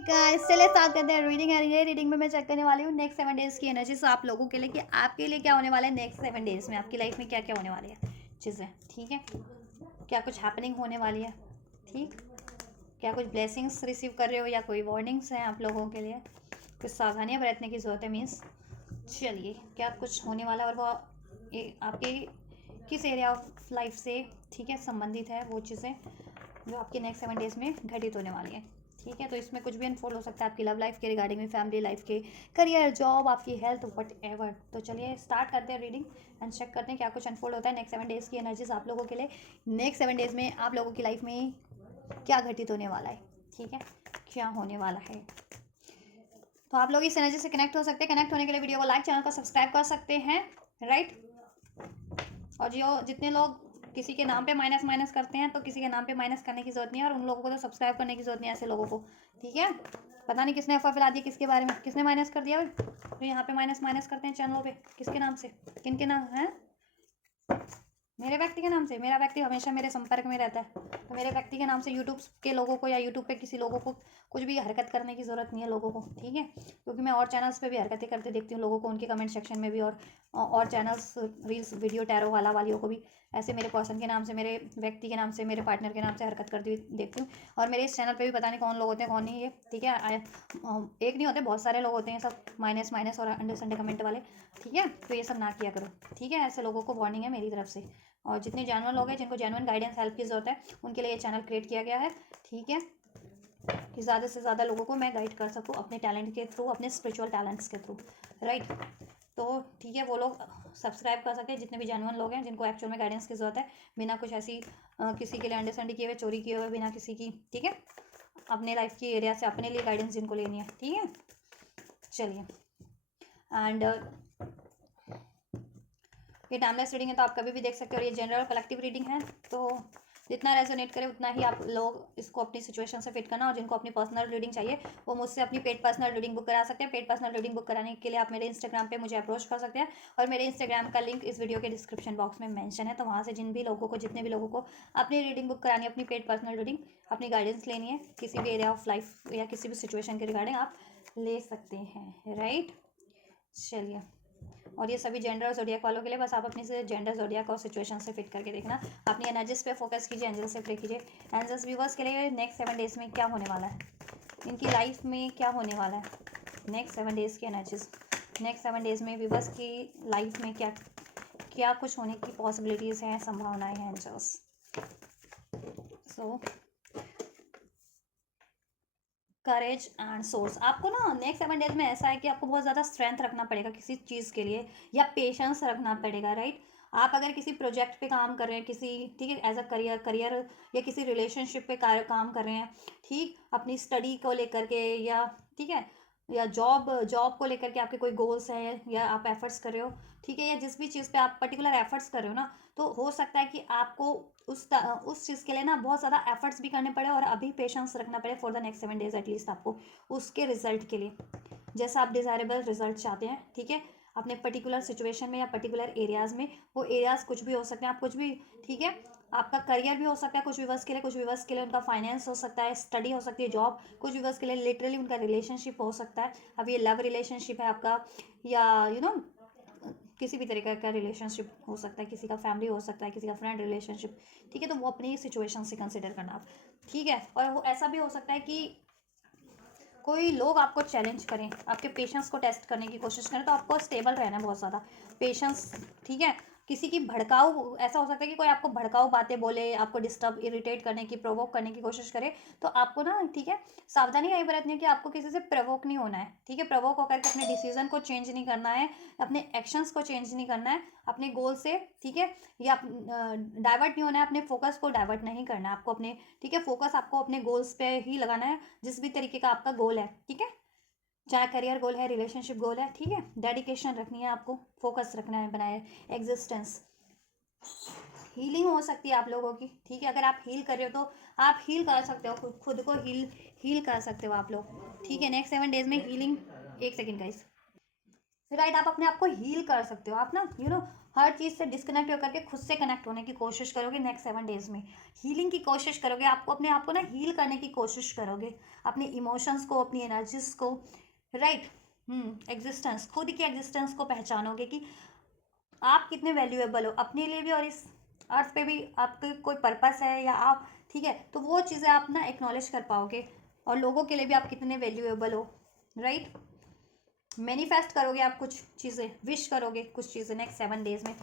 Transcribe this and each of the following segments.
Guys चलिए start करते हैं रीडिंग। ये रीडिंग में मैं चेक करने वाली हूँ नेक्स्ट 7 डेज की एनर्जीज आप लोगों के लिए कि आपके लिए क्या होने वाला है नेक्स्ट 7 डेज में, आपकी लाइफ में क्या क्या होने वाली है चीज़ें। ठीक है, क्या कुछ हैपनिंग होने वाली है, ठीक, क्या कुछ ब्लेसिंग्स रिसीव कर रहे हो या कोई वार्निंग्स हैं आप लोगों के लिए, कुछ सावधानियाँ बरतने की ज़रूरत है मीन्स। चलिए क्या कुछ होने वाला और वो आपके किस एरिया ऑफ लाइफ से ठीक है संबंधित है वो चीज़ें जो आपके नेक्स्ट 7 डेज में घटित होने वाली है। ठीक है, तो इसमें कुछ भी अनफोल्ड हो सकता है आपकी लव लाइफ के रिगार्डिंग में, फैमिली लाइफ के, करियर, जॉब, आपकी हेल्थ, वट एवर। तो चलिए स्टार्ट करते हैं रीडिंग एंड चेक करते हैं क्या कुछ अनफोल्ड होता है नेक्स्ट 7 डेज की एनर्जीज आप लोगों के लिए। नेक्स्ट 7 डेज में आप लोगों की लाइफ में क्या घटित होने वाला है, ठीक है, क्या होने वाला है। तो आप लोग इस एनर्जी से कनेक्ट हो सकते हैं। कनेक्ट होने के लिए वीडियो को लाइक, चैनल को सब्सक्राइब कर सकते हैं, राइट। और जो जितने लोग किसी के नाम पे माइनस माइनस करते हैं तो किसी के नाम पे माइनस करने की जरूरत नहीं है, और उन लोगों को तो सब्सक्राइब करने की जरूरत नहीं है ऐसे लोगों को। ठीक है, पता नहीं किसने अफवाह फैला दी किसके बारे में, किसने माइनस कर दिया तो यहाँ पे माइनस माइनस करते हैं चैनलों पे किसके नाम से, किन के नाम है, मेरे व्यक्ति के नाम से। मेरा व्यक्ति हमेशा मेरे संपर्क में रहता है, तो मेरे व्यक्ति के नाम से यूट्यूब के लोगों को या यूट्यूब पे किसी लोगों को कुछ भी हरकत करने की ज़रूरत नहीं है लोगों को। ठीक है, क्योंकि मैं और चैनल्स पे भी हरकतें करते देखती हूँ लोगों को, उनके कमेंट सेक्शन में भी, और चैनल्स रील्स वीडियो टैरो वाला वालियों को भी ऐसे मेरे पर्सन के नाम से, मेरे व्यक्ति के नाम से, मेरे पार्टनर के नाम से हरकत करती हुई देखती हूँ। और मेरे इस चैनल पे भी पता नहीं कौन लोग होते हैं कौन नहीं है। ठीक है, एक नहीं होते, बहुत सारे लोग होते हैं सब माइनस माइनस और अंडे संडे कमेंट वाले। ठीक है, तो ये सब ना किया करो। ठीक है, ऐसे लोगों को वार्निंग है मेरी तरफ से। और जितने जेन्युइन लोग हैं जिनको जेन्युइन गाइडेंस हेल्प की ज़रूरत है उनके लिए ये चैनल क्रिएट किया गया है। ठीक है, कि ज़्यादा से ज़्यादा लोगों को मैं गाइड कर सकूँ अपने टैलेंट के थ्रू, अपने स्पिरिचुअल टैलेंट्स के थ्रू, राइट। तो ठीक है, वो लोग सब्सक्राइब कर सकते हैं जितने भी जेन्युइन लोग हैं जिनको एक्चुअल में गाइडेंस की ज़रूरत है, बिना कुछ ऐसी किसी के लिए अंडे संडे किए हुए, चोरी किए हुए, बिना किसी की। ठीक है, अपने लाइफ की एरिया से अपने लिए गाइडेंस जिनको लेनी है। ठीक है, चलिए। एंड ये टाइमलेस रीडिंग है तो आप कभी भी देख सकते हो, और ये जनरल कलेक्टिव रीडिंग है, तो जितना रेजोनेट करे उतना ही आप लोग इसको अपनी सिचुएशन से फिट करना। और जिनको अपनी पर्सनल रीडिंग चाहिए वो मुझसे अपनी पेड पर्सनल रीडिंग बुक करा सकते हैं। पेड पर्सनल रीडिंग बुक कराने के लिए आप मेरे इंस्टाग्राम पे मुझे अप्रोच कर सकते हैं, और मेरे इंस्टाग्राम का लिंक इस वीडियो के डिस्क्रिप्शन बॉक्स में मेंशन है। तो वहाँ से जितने भी लोगों को अपनी रीडिंग बुक करानी है, अपनी पेड पर्सनल रीडिंग, अपनी गाइडेंस लेनी है किसी भी एरिया ऑफ लाइफ या किसी भी सिचुएशन के रिगार्डिंग, आप ले सकते हैं, राइट। चलिए, और ये सभी जेंडर और जोडियाक वालों के लिए, बस आप अपनी से जेंडर, जोडियाक और सिचुएशन से फिट करके देखना। अपनी एनर्जीज पे फोकस कीजिए, एंजल से प्रे कीजिए। एंजल्स व्यूवर्स के लिए नेक्स्ट 7 डेज में क्या होने वाला है, इनकी लाइफ में क्या होने वाला है नेक्स्ट 7 डेज की एनर्जीज। नेक्स्ट 7 डेज में व्यूवर्स की लाइफ में क्या क्या कुछ होने की पॉसिबिलिटीज़ हैं, संभावनाएं हैं angels. So courage and source, आपको ना नेक्स्ट 7 डेज में ऐसा है कि आपको बहुत ज़्यादा स्ट्रेंथ रखना पड़ेगा किसी चीज़ के लिए, या पेशेंस रखना पड़ेगा, राइट। आप अगर किसी प्रोजेक्ट पे काम कर रहे हैं, किसी, ठीक है, एज अ करियर या किसी रिलेशनशिप पे काम कर रहे हैं, ठीक, अपनी स्टडी को लेकर के, या ठीक है, या जॉब को लेकर के आपके कोई गोल्स हैं या आप एफर्ट्स कर रहे हो, ठीक है, या जिस भी चीज़ पे आप पर्टिकुलर एफर्ट्स कर रहे हो ना, तो हो सकता है कि आपको उस चीज़ के लिए ना बहुत ज़्यादा एफर्ट्स भी करने पड़े और अभी पेशेंस रखना पड़े for the next 7 days at least आपको उसके रिजल्ट के लिए, जैसा आप डिज़ायरेबल रिजल्ट चाहते हैं। ठीक है, अपने पर्टिकुलर सिचुएशन में या पर्टिकुलर एरियाज़ में, वो एरियाज़ कुछ भी हो सकते हैं, आप कुछ भी, ठीक है, आपका करियर भी हो सकता है कुछ व्यूवर्स के लिए, कुछ व्यूवर्स के लिए उनका फाइनेंस हो सकता है, स्टडी हो सकती है, जॉब, कुछ व्यूवर्स के लिए लिटरली उनका रिलेशनशिप हो सकता है। अब ये लव रिलेशनशिप है आपका, या किसी भी तरीके का रिलेशनशिप हो सकता है, किसी का फैमिली हो सकता है, किसी का फ्रेंड रिलेशनशिप। ठीक है, तो वो अपनी सिचुएशन से कंसिडर करना आप। ठीक है, और वो ऐसा भी हो सकता है कि कोई लोग आपको चैलेंज करें, आपके पेशेंस को टेस्ट करने की कोशिश करें, तो आपको स्टेबल रहना है बहुत ज़्यादा, पेशेंस। ठीक है, किसी की भड़काऊ, ऐसा हो सकता है कि कोई आपको भड़काऊ बातें बोले, आपको डिस्टर्ब, इरिटेट करने की, प्रोवोक करने की कोशिश करे, तो आपको ना, ठीक है, सावधानी यही बरतनी है कि आपको किसी से प्रवोक नहीं होना है। ठीक है, प्रवोक होकर के अपने डिसीजन को चेंज नहीं करना है, अपने एक्शंस को चेंज नहीं करना है, अपने गोल से, ठीक है, या डाइवर्ट नहीं होना है, अपने फोकस को डाइवर्ट नहीं करना है आपको अपने, ठीक है, फोकस आपको अपने गोल्स पे ही लगाना है, जिस भी तरीके का आपका गोल है। ठीक है, चाहे करियर गोल है, रिलेशनशिप गोल है, ठीक है, डेडिकेशन रखनी है आपको, फोकस रखना है, बनाए एग्जिस्टेंस। हीलिंग हो सकती है आप लोगों की। ठीक है, अगर आप हील कर रहे हो तो आप हील कर सकते हो, खुद को हील कर सकते हो आप लोग। ठीक है, नेक्स्ट 7 डेज में हीलिंग, एक सेकेंड गाइस, राइट, आप अपने आप को हील कर सकते हो। आप ना हर चीज़ से डिस्कनेक्ट होकर के खुद से कनेक्ट होने की कोशिश करोगे नेक्स्ट 7 डेज में। हीलिंग की कोशिश करोगे, आपको अपने आप को ना हील करने की कोशिश करोगे, अपने इमोशंस को, अपनी एनर्जीज को, राइट। एग्जिस्टेंस, खुद की एग्जिस्टेंस को पहचानोगे कि आप कितने वैल्यूएबल हो अपने लिए भी, और इस अर्थ पे भी आपके कोई पर्पस है या आप, ठीक है, तो वो चीज़ें आप ना एक्नॉलेज कर पाओगे, और लोगों के लिए भी आप कितने वैल्यूएबल हो, राइट। मैनिफेस्ट करोगे आप कुछ चीज़ें, विश करोगे कुछ चीज़ें नेक्स्ट 7 डेज में।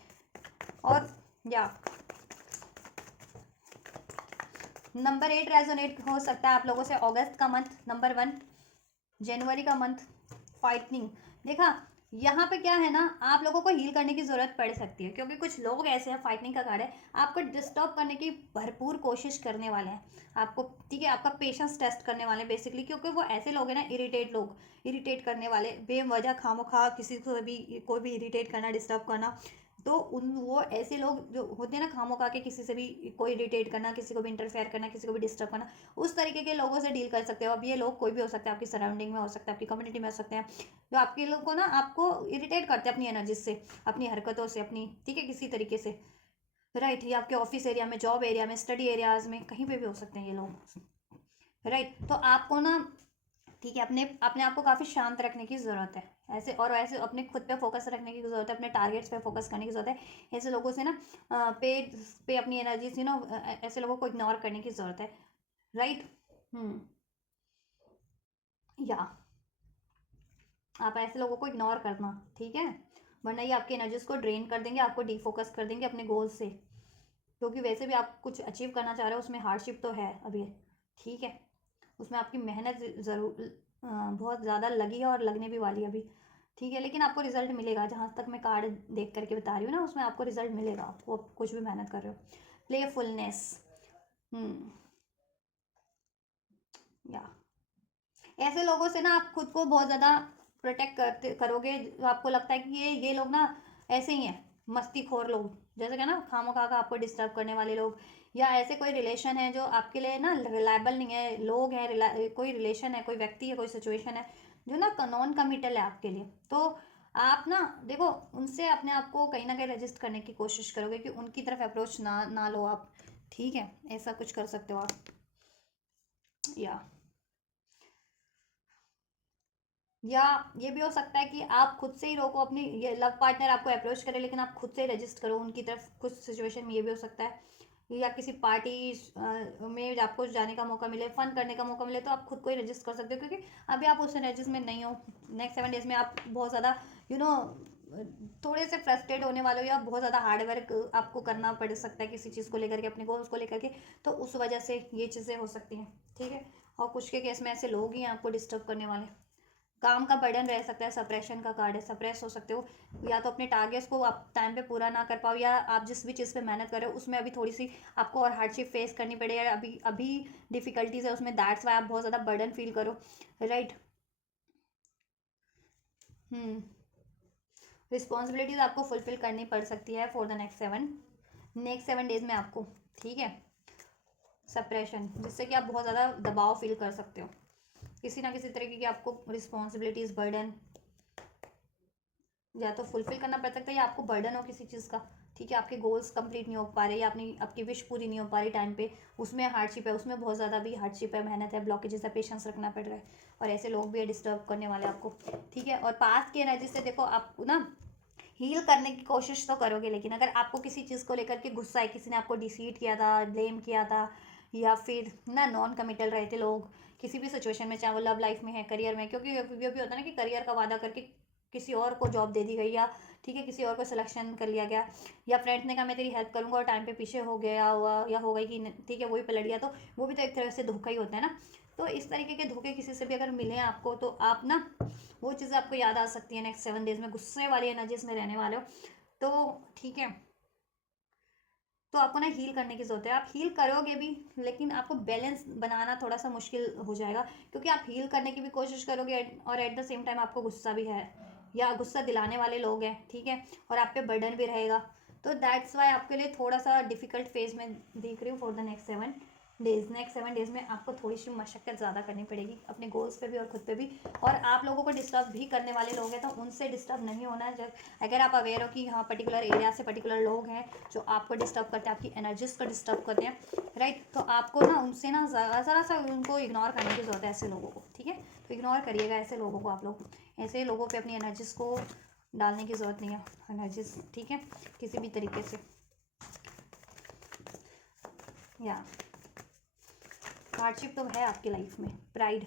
और या नंबर 8 रेजोनेट हो सकता है आप लोगों से। अगस्त का मंथ, नंबर 1 जनवरी का मंथ, फाइटनिंग। देखा यहाँ पे क्या है ना, आप लोगों को हील करने की ज़रूरत पड़ सकती है, क्योंकि कुछ लोग ऐसे हैं, फाइटनिंग का कार्ड है, आपको डिस्टर्ब करने की भरपूर कोशिश करने वाले हैं आपको, ठीक है, आपका पेशेंस टेस्ट करने वाले हैं बेसिकली, क्योंकि वो ऐसे लोग हैं ना, इरिटेट लोग, इरिटेट करने वाले, बेवजह खामोखा किसी को भी, कोई भी इरिटेट करना, डिस्टर्ब करना। तो उन वो ऐसे लोग जो होते हैं ना, खामोखा के किसी से भी कोई इरिटेट करना, किसी को भी इंटरफेयर करना, किसी को भी डिस्टर्ब करना, उस तरीके के लोगों से डील कर सकते हो। अब ये लोग कोई भी हो सकता है, आपकी सराउंडिंग में हो सकता है, आपकी कम्युनिटी में हो सकते हैं, जो आपके लोग को ना आपको इरिटेट करते हैं अपनी एनर्जी से, अपनी हरकतों से, अपनी, ठीक है, किसी तरीके से, राइट। ये आपके ऑफिस एरिया में, जॉब एरिया में, स्टडी एरियाज में, कहीं पे भी हो सकते हैं ये लोग, राइट। तो आपको ना, ठीक है, अपने अपने आप को काफ़ी शांत रखने की ज़रूरत है, ऐसे और ऐसे अपने खुद पे फोकस रखने की ज़रूरत है, अपने टारगेट्स पे फोकस करने की ज़रूरत है। ऐसे लोगों से ना पेड पे अपनी एनर्जी, ऐसे लोगों को इग्नोर करने की ज़रूरत है, राइट। या आप ऐसे लोगों को इग्नोर करना, ठीक है, वरना ये आपकी एनर्जीज को ड्रेन कर देंगे, आपको डिफोकस कर देंगे अपने गोल से, क्योंकि वैसे भी आप कुछ अचीव करना चाह रहे हो, उसमें हार्डशिप तो है अभी, ठीक है, उसमें आपकी मेहनत ज़रूर बहुत ज़्यादा लगी है और लगने भी वाली है अभी, ठीक है, लेकिन आपको रिजल्ट मिलेगा, जहाँ तक मैं कार्ड देख करके बता रही हूँ ना, उसमें आपको रिजल्ट मिलेगा, वो कुछ भी मेहनत कर रहे हो। प्लेफुलनेस, या ऐसे लोगों से ना आप खुद को बहुत ज़्यादा प्रोटेक्ट करते करोगे, आपको लगता है कि ये लोग ना ऐसे ही हैं, मस्तीखोर लोग, जैसे कि ना खामोखा का आपको डिस्टर्ब करने वाले लोग, या ऐसे कोई रिलेशन है जो आपके लिए ना रिलायबल नहीं है, लोग हैं, कोई रिलेशन है, कोई व्यक्ति है, कोई सिचुएशन है जो ना नॉन कमिटल है आपके लिए, तो आप ना देखो उनसे अपने आप को कहीं ना कहीं रजिस्ट करने की कोशिश करोगे कि उनकी तरफ अप्रोच ना लो आप, ठीक है, ऐसा कुछ कर सकते हो आप। या ये भी हो सकता है कि आप खुद से ही रोको, अपनी ये लव पार्टनर आपको अप्रोच करे, लेकिन आप खुद से रजिस्ट करो उनकी तरफ, कुछ सिचुएशन में ये भी हो सकता है, या किसी पार्टी में आपको जाने का मौका मिले, फन करने का मौका मिले, तो आप खुद को ही रजिस्ट कर सकते हो, क्योंकि अभी आप उस एनर्जीज में नहीं हो। नेक्स्ट 7 डेज में आप बहुत ज़्यादा यू नो थोड़े से फ्रस्ट्रेट होने वाले हो, या बहुत ज़्यादा हार्ड वर्क आपको करना पड़ सकता है किसी चीज़ को लेकर के, अपने गोल्स को लेकर के, तो उस वजह से ये चीज़ें हो सकती हैं, ठीक है। और कुछ के केस में ऐसे लोग ही हैं आपको डिस्टर्ब करने वाले। काम का बर्डन रह सकता है, सप्रेशन का कार्ड है, सप्रेस हो सकते हो, या तो अपने टारगेट्स को आप टाइम पे पूरा ना कर पाओ, या आप जिस भी चीज़ पे मेहनत कर रहे हो उसमें अभी थोड़ी सी आपको और हार्डशिप फेस करनी पड़े, या अभी अभी डिफिकल्टीज है उसमें, दैट्स वाई आप बहुत ज़्यादा बर्डन फील करो, राइट। रिस्पॉन्सिबिलिटीज आपको फुलफिल करनी पड़ सकती है फॉर द नेक्स्ट 7 डेज में आपको, ठीक है। सप्रेशन, जिससे कि आप बहुत ज़्यादा दबाव फील कर सकते हो, किसी ना किसी तरीके की आपको रिस्पॉन्सिबिलिटीज, बर्डन या तो फुलफिल करना पड़ सकता है, या आपको बर्डन हो किसी चीज़ का, ठीक है, आपके गोल्स कंप्लीट नहीं हो पा रहे, या अपनी आपकी विश पूरी नहीं हो पा रही टाइम पे, उसमें हार्डशिप है, उसमें बहुत ज़्यादा भी हार्डशिप है, मेहनत है, ब्लॉकेजेस है, पेशेंस रखना पड़ रहा है, और ऐसे लोग भी डिस्टर्ब करने वाले आपको, ठीक है। और पास्ट की एनर्जी से देखो आप ना हील करने की कोशिश तो करोगे, लेकिन अगर आपको किसी चीज़ को लेकर के गुस्सा है, किसी ने आपको डिसीट किया था, ब्लेम किया था, या फिर ना नॉन कमिटल रहे थे लोग किसी भी सिचुएशन में, चाहे वो लव लाइफ में है, करियर में, क्योंकि ये भी होता है ना कि करियर का वादा करके किसी और को जॉब दे दी गई, या ठीक है किसी और को सिलेक्शन कर लिया गया, या फ्रेंड्स ने कहा मैं तेरी हेल्प करूंगा और टाइम पे पीछे हो गया हुआ या हो गई कि ठीक है वही पलट गया, तो वो भी तो एक तरह से धोखा ही होता है ना। तो इस तरीके के धोखे किसी से भी अगर मिले हैं आपको, तो आप ना वो चीज़ें आपको याद आ सकती है नेक्स्ट 7 डेज में, गुस्से वाली एनर्जीज में रहने वाले हो, तो ठीक है। तो आपको ना हील करने की ज़रूरत है, आप हील करोगे भी, लेकिन आपको बैलेंस बनाना थोड़ा सा मुश्किल हो जाएगा, क्योंकि आप हील करने की भी कोशिश करोगे और एट द सेम टाइम आपको गुस्सा भी है, या गुस्सा दिलाने वाले लोग हैं, ठीक है, और आप पे बर्डन भी रहेगा, तो दैट्स वाई आपके लिए थोड़ा सा डिफिकल्ट फेज में देख रही हूँ for the next 7 days, next 7 days में आपको थोड़ी सी मशक्कत ज़्यादा करनी पड़ेगी अपने गोल्स पे भी और खुद पे भी। और आप लोगों को डिस्टर्ब भी करने वाले लोग हैं तो उनसे डिस्टर्ब नहीं होना है। जब अगर आप अवेयर हो कि हाँ पर्टिकुलर एरिया से पर्टिकुलर लोग हैं जो आपको डिस्टर्ब करते हैं, आपकी एनर्जीज को डिस्टर्ब करते हैं, राइट, तो आपको ना उनसे ना ज़रा सा उनको इग्नोर करने की ज़रूरत है, ऐसे लोगों को, ठीक है। तो इग्नोर करिएगा ऐसे लोगों को। आप लोग ऐसे लोगों पर अपनी एनर्जीज को डालने की ज़रूरत नहीं है, एनर्जीज, ठीक है, किसी भी तरीके से। या हार्डशिप तो है आपकी लाइफ में, प्राइड,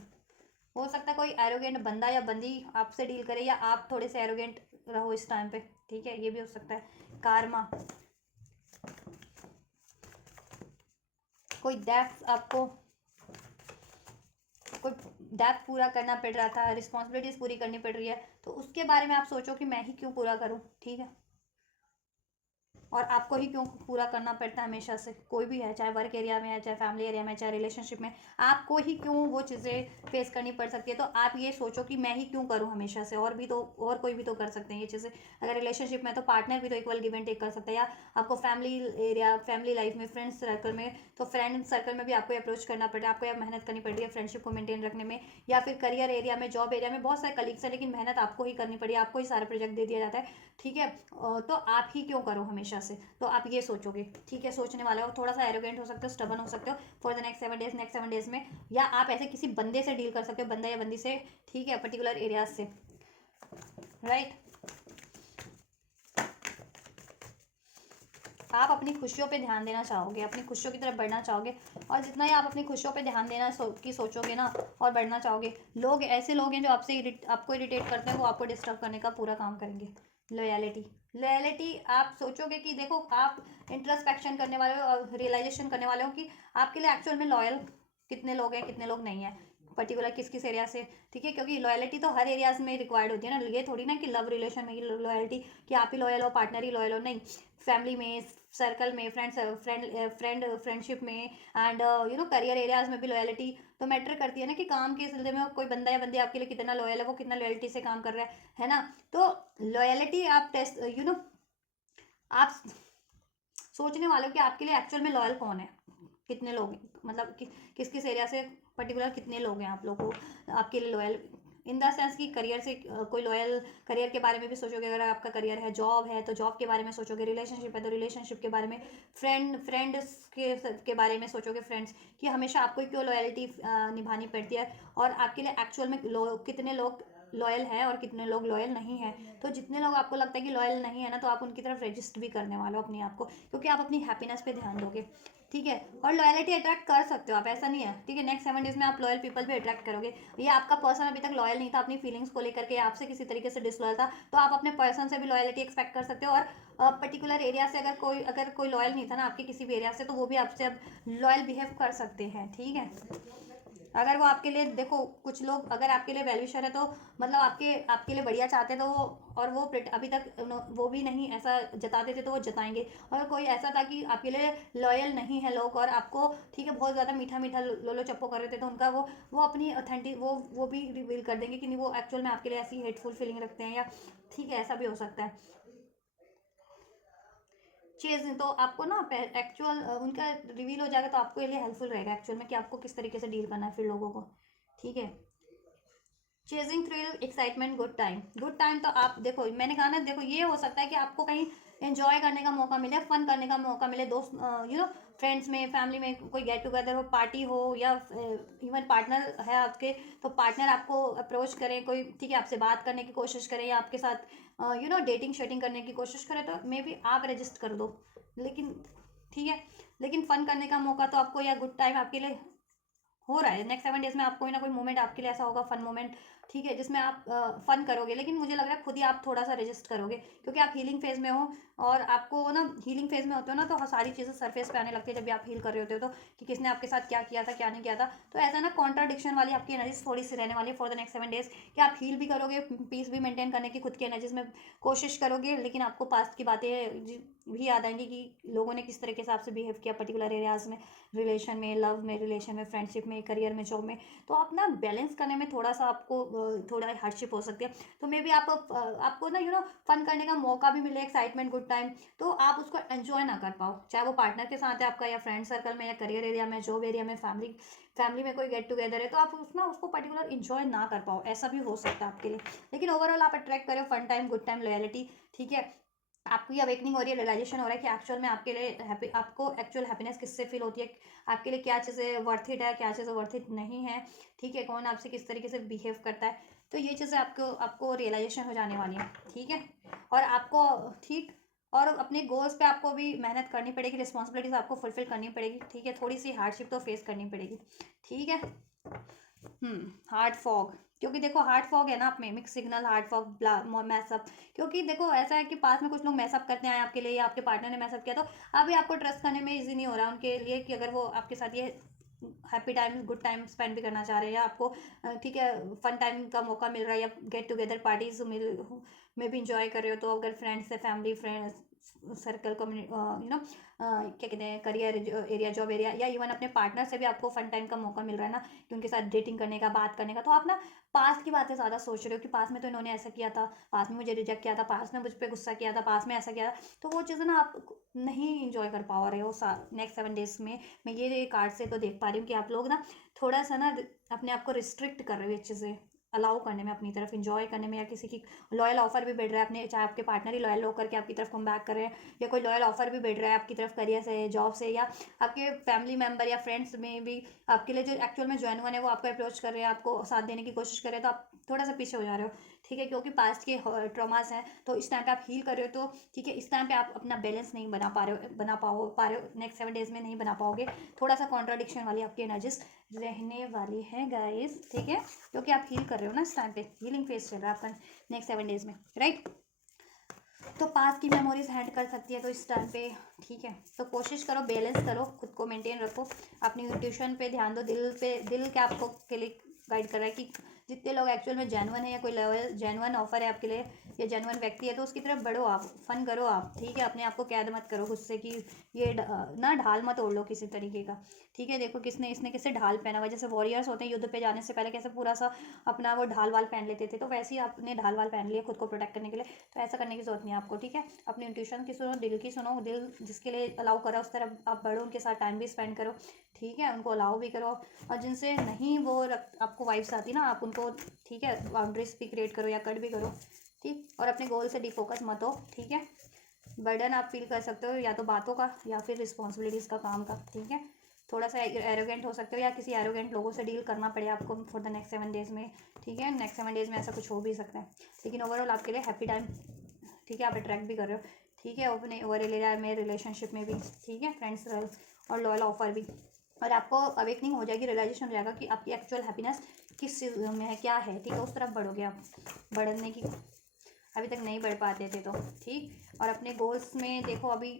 हो सकता है कोई एरोगेंट बंदा या बंदी आपसे डील करे या आप थोड़े से एरोगेंट रहो इस टाइम पे, ठीक है, ये भी हो सकता है। कार्मा, कोई डेप्थ आपको, कोई डेप्थ पूरा करना पड़ रहा था, रिस्पॉन्सिबिलिटीज पूरी करनी पड़ रही है, तो उसके बारे में आप सोचो कि मैं ही क्यों पूरा करूँ, ठीक है, और आपको ही क्यों पूरा करना पड़ता है हमेशा से, कोई भी है, चाहे वर्क एरिया में है, चाहे फैमिली एरिया में, चाहे रिलेशनशिप में, आपको ही क्यों वो चीज़ें फेस करनी पड़ सकती है। तो आप ये सोचो कि मैं ही क्यों करूँ हमेशा से, और भी तो, और कोई भी तो कर सकते हैं ये चीज़ें। अगर रिलेशनशिप में तो पार्टनर भी तो इक्वल गिव एंड टेक कर सकता है, या आपको फैमिली एरिया, फैमिली लाइफ में, फ्रेंड्स सर्कल में, तो फ्रेंड सर्कल में भी आपको अप्रोच करना पड़ रहा है, आपको यह मेहनत करनी पड़ रही है फ्रेंडशिप को मेंटेन रखने में, या फिर करियर एरिया में, जॉब एरिया में बहुत सारे कलीग्स हैं, लेकिन मेहनत आपको ही करनी पड़ी, आपको ही सारा प्रोजेक्ट दे दिया जाता है, ठीक है, तो आप ही क्यों करो हमेशा से, तो आप ये सोचोगे, ठीक है, सोचने वाले हो, थोड़ा सा एरोगेंट हो सकते हो, स्टबन हो सकते हो for the next 7 days, next 7 days में, या आप ऐसे किसी बंदे से डील कर सकते हो, बंदा या बंदी से, ठीक है, पर्टिकुलर एरियाज से, राइट। आप अपनी खुशियों पे ध्यान देना चाहोगे, अपनी खुशियों की तरफ बढ़ना चाहोगे, और जितना ही आप अपनी खुशियों पे ध्यान देना की सोचोगे ना और बढ़ना चाहोगे, लोग ऐसे लोग हैं जो आपको इरिटेट करते हैं, वो आपको डिस्टर्ब करने का पूरा काम करेंगे। लॉयलिटी, लॉयलिटी, आप सोचोगे कि देखो आप इंट्रोस्पेक्शन करने वाले हो और रियलाइजेशन करने वाले हो कि आपके लिए एक्चुअल में लॉयल कितने लोग हैं, कितने लोग नहीं है, पर्टिकुलर किस किस एरिया से, ठीक है, क्योंकि लॉयलिटी तो हर एरियाज में रिक्वायर्ड होती है ना, ये थोड़ी ना कि लव रिलेशन में ही लॉयलिटी कि आप ही लॉयल हो, पार्टनर ही लॉयल हो, नहीं, फैमिली में, सर्कल में, फ्रेंडशिप में, एंड करियर एरियाज में भी लॉयलिटी तो मैटर करती है ना, कि काम के सिलसिले में कोई बंदा या बंदी आपके लिए कितना लॉयल है, वो कितना लॉयल्टी से काम कर रहा है ना। तो लॉयलिटी आप टेस्ट आप सोचने वाले हो कि आपके लिए एक्चुअल में लॉयल कौन है, कितने लोग हैं, मतलब किस किस एरिया से पर्टिकुलर कितने लोग हैं आप लोगों को आपके लिए लॉयल, इन द सेंस कि करियर से कोई लॉयल, करियर के बारे में भी सोचोगे, अगर आपका करियर है, जॉब है तो जॉब के बारे में सोचोगे, रिलेशनशिप है तो रिलेशनशिप के बारे में, फ्रेंड्स के बारे में सोचोगे, फ्रेंड्स कि हमेशा आपको क्यों लॉयल्टी निभानी पड़ती है, और आपके लिए एक्चुअल में कितने लोग लॉयल है और कितने लोग लॉयल नहीं है। तो जितने लोग आपको लगता है कि लॉयल नहीं है ना, तो आप उनकी तरफ रजिस्ट भी करने वाले हो अपने आप को, क्योंकि आप अपनी हैप्पीनेस पे ध्यान दोगे, ठीक है, और लॉयलिटी अट्रैक्ट कर सकते हो आप, ऐसा नहीं है, ठीक है, नेक्स्ट 7 डेज में आप लॉयल पीपल भी अट्रैक्ट करोगे। ये आपका पर्सन अभी तक लॉयल नहीं था अपनी फीलिंग्स को लेकर के, आपसे किसी तरीके से डिसलॉयल था, तो आप अपने पर्सन से भी लॉयलिटी एक्सपेक्ट कर सकते हो, और पर्टिकुलर एरिया से अगर कोई लॉयल नहीं था ना आपके किसी भी एरिया से, तो वो भी आपसे अब लॉयल बिहेव कर सकते हैं, ठीक है। अगर वो आपके लिए, देखो कुछ लोग अगर आपके लिए वेल्विशर है तो मतलब आपके लिए बढ़िया चाहते तो वो, और वो अभी तक वो भी नहीं ऐसा जताते थे तो वो जताएंगे, और कोई ऐसा था कि आपके लिए लॉयल नहीं है लोग, और आपको, ठीक है, बहुत ज़्यादा मीठा मीठा लोलो चप्पो कर रहे थे, तो उनका वो अपनी ऑथेंटिक वो भी रिवील कर देंगे कि नहीं, वो एक्चुअल में आपके लिए ऐसी हेटफुल फीलिंग रखते हैं, या ठीक है, ऐसा भी हो सकता है। चीज़ तो आपको ना एक्चुअल उनका रिवील हो जाएगा, तो आपको ये लिए हेल्पफुल रहेगा एक्चुअल में कि आपको किस तरीके से डील करना है फिर लोगों को, ठीक है। Chasing thrill, excitement, good time, good time तो आप देखो, मैंने कहा ना, देखो ये हो सकता है कि आपको कहीं एंजॉय करने का मौका मिले, फन करने का मौका मिले, दोस्त फ्रेंड्स में, फैमिली में कोई गेट टुगेदर हो, पार्टी हो, या इवन पार्टनर है आपके, तो पार्टनर आपको अप्रोच करें, कोई, ठीक है, आपसे बात करने की कोशिश करें, या आपके साथ डेटिंग शेटिंग करने की कोशिश करें, तो मे बी आप रजिस्ट कर दो, लेकिन ठीक है, लेकिन फन करने का मौका तो आपको, या गुड टाइम आपके लिए हो रहा है नेक्स्ट 7 डेज में, आप कोई ना कोई मोमेंट आपके लिए ऐसा होगा, फन मोमेंट, ठीक है, जिसमें आप फन करोगे, लेकिन मुझे लग रहा है खुद ही आप थोड़ा सा रजिस्ट करोगे, क्योंकि आप हीलिंग फेज में हो, और आपको ना हीलिंग फेज में होते हो ना, तो सारी चीज़ें सरफेस पे आने लगती है जब भी आप हील कर रहे होते हो, तो कि किसने आपके साथ क्या किया था, क्या नहीं किया था, तो ऐसा ना कॉन्ट्राडिक्शन वाली आपकी एनर्जीज थोड़ी सी रहने वाली है फॉर द नेक्स्ट 7 डेज, कि आप हील भी करोगे, पीस भी मेंटेन करने की खुद की एनर्जीज में कोशिश करोगे, लेकिन आपको पास्ट की बातें भी याद आएंगी कि लोगों ने किस तरीके से आपसे बिहेव किया पर्टिकुलर एरियाज में, रिलेशन में, लव में, रिलेशन में, फ्रेंडशिप में, करियर में, जॉब में। तो आप ना बैलेंस करने में थोड़ा सा आपको थोड़ा हार्डशिप हो सकती है। तो मे बी आपको ना फन करने का मौका भी मिले, एक्साइटमेंट, गुड टाइम, तो आप उसको एंजॉय ना कर पाओ, चाहे वो पार्टनर के साथ है आपका, या फ्रेंड सर्कल में, या करियर एरिया में, जॉब एरिया में, फैमिली में कोई गेट टुगेदर है, तो आप उसको पर्टिकुलर इंजॉय ना कर पाओ, ऐसा भी हो सकता है आपके लिए। लेकिन ओवरऑल आप अट्रैक्ट करो fun time, good time, loyalty, ठीक है। आपको ये अवेकनिंग हो रही है, रियलाइजेशन हो रहा है कि एक्चुअल में आपके लिए आपको एक्चुअल हैप्पीनेस किससे फील होती है, आपके लिए क्या चीज़ें वर्थ इट है, क्या चीज़ें वर्थ इट नहीं है, ठीक है, कौन आपसे किस तरीके से बिहेव करता है। तो ये चीज़ें आपको आपको रियलाइजेशन हो जाने वाली है, ठीक है। और आपको ठीक, और अपने गोल्स पे आपको भी मेहनत करनी पड़ेगी, रिस्पॉन्सिबिलिटीज आपको फुलफिल करनी पड़ेगी, ठीक है, थोड़ी सी हार्डशिप तो फेस करनी पड़ेगी, ठीक है। हार्ड फॉग, क्योंकि देखो हार्ड फॉग है ना आप में, mix signal, hard fog, mess up. क्योंकि देखो ऐसा है कि पास में कुछ लोग मैसअप करते हैं आपके लिए, या आपके पार्टनर ने मैसअप किया, तो अभी आपको ट्रस्ट करने में इजी नहीं हो रहा उनके लिए कि अगर वो आपके साथ ये happy time, good time spend भी करना चाह रहे हैं, या आपको ठीक है फन टाइम का मौका मिल रहा है, या गेट टुगेदर पार्टीज में भी इंजॉय कर रहे हो, तो अगर फ्रेंड्स है, फैमिली, फ्रेंड्स सर्कल, कम्युनिटी, क्या कहते हैं, करियर एरिया, जॉब एरिया, या इवन अपने पार्टनर से भी आपको फन टाइम का मौका मिल रहा है ना, कि उनके साथ डेटिंग करने का, बात करने का। तो आप ना पास्ट की बातें ज़्यादा सोच रहे हो कि पास में तो इन्होंने ऐसा किया था, पास में मुझे रिजेक्ट किया था, पास में मुझ पर गुस्सा किया था, पास में ऐसा किया था, तो वो चीज़ें ना आप नहीं इंजॉय कर पा रहे हो नेक्स्ट 7 डेज में। मैं ये कार्ड से तो देख पा रही हूँ कि आप लोग ना थोड़ा सा ना अपने आप को रिस्ट्रिक्ट कर रहे हो ये चीज़ें अलाउ करने में, अपनी तरफ इंजॉय करने में, या किसी की लॉयल ऑफर भी बढ़ रहा है अपने, चाहे आपके पार्टनर ही लॉयल होकर के आपकी तरफ कम बैक कर रहे हैं, या कोई लॉयल ऑफर भी बढ़ रहा है आपकी तरफ करियर से, जॉब से, या आपके फैमिली मेम्बर या फ्रेंड्स में भी आपके लिए जो एक्चुअल में जेन्युइन है वो आपको अप्रोच कर रहे हैं, आपको साथ देने की कोशिश कर रहे हैं, तो आप थोड़ा सा पीछे हो जा रहे हो, ठीक है, क्योंकि पास्ट के ट्रॉमास हैं, तो इस टाइम पे आप हील कर रहे हो, तो ठीक है, इस टाइम पे आप अपना बैलेंस नहीं बना पा रहे हो, नेक्स्ट 7 डेज में नहीं बना पाओगे, थोड़ा सा कॉन्ट्राडिक्शन वाली आपकी एनर्जीज रहने वाली है गाइस, ठीक है, क्योंकि आप हील कर रहे हो ना, इस टाइम पे हीलिंग फेज चल रहा है आपका नेक्स्ट 7 डेज में, राइट। तो पास की मेमोरीज हैंड कर सकती है तो इस टाइम पे, ठीक है, तो कोशिश करो, बैलेंस करो, खुद को मेंटेन रखो, अपनी इंट्यूशन पे ध्यान दो, दिल क्या आपको के लिए गाइड कर रहा है कि जितने लोग एक्चुअल में जेन्युइन है, या कोई लेवल जेन्युइन ऑफर है आपके लिए, या जेन्युइन व्यक्ति है, तो उसकी तरफ बढ़ो आप, फन करो आप, ठीक है, अपने आप को कैद मत करो गुस्से की, ये ना ढाल मत ओढ़ लो किसी तरीके का, ठीक है। देखो इसने किससे ढाल पहना हुआ, जैसे वॉरियर्स होते हैं युद्ध पे जाने से पहले कैसे पूरा सा अपना वो ढाल वाल पहन लेते थे, तो वैसे ही आपने ढाल वाल पहन लिया खुद को प्रोटेक्ट करने के लिए। तो ऐसा करने की जरूरत नहीं है आपको, ठीक है। अपनी इंट्यूशन की सुनो, दिल की सुनो, दिल जिसके लिए अलाउ करा उस तरफ आप बढ़ो, उनके साथ टाइम भी स्पेंड करो, ठीक है, उनको अलाउ भी करो, और जिनसे नहीं वो आपको वाइब्स आती ना, आप उनको, ठीक है, बाउंड्रीज भी क्रिएट करो या कट भी करो, ठीक। और अपने गोल से डिफोकस मत हो, ठीक है। बर्डन आप फील कर सकते हो या तो बातों का या फिर रिस्पॉन्सिबिलिटीज़ का, काम का, ठीक है। थोड़ा सा एरोगेंट हो सकते हो, या किसी एरोगेंट लोगों से डील करना पड़े आपको फॉर द नेक्स्ट 7 डेज में, ठीक है। नेक्स्ट 7 डेज में ऐसा कुछ हो भी सकता है, लेकिन ओवरऑल आपके लिए हैप्पी टाइम, ठीक है, आप अट्रैक्ट भी कर रहे हो, ठीक है, अपने ओवरऑल एरिया में, रिलेशनशिप में भी, ठीक है, फ्रेंड्स और लॉयल ऑफर भी। और आपको अवेकनिंग हो जाएगी, रियलाइजेशन हो जाएगा कि आपकी एक्चुअल हैप्पीनेस किस चीज़ में है, क्या है, ठीक है, उस तरफ बढ़ोगे आप, बढ़ने की अभी तक नहीं बढ़ पाते थे तो, ठीक। और अपने गोल्स में देखो, अभी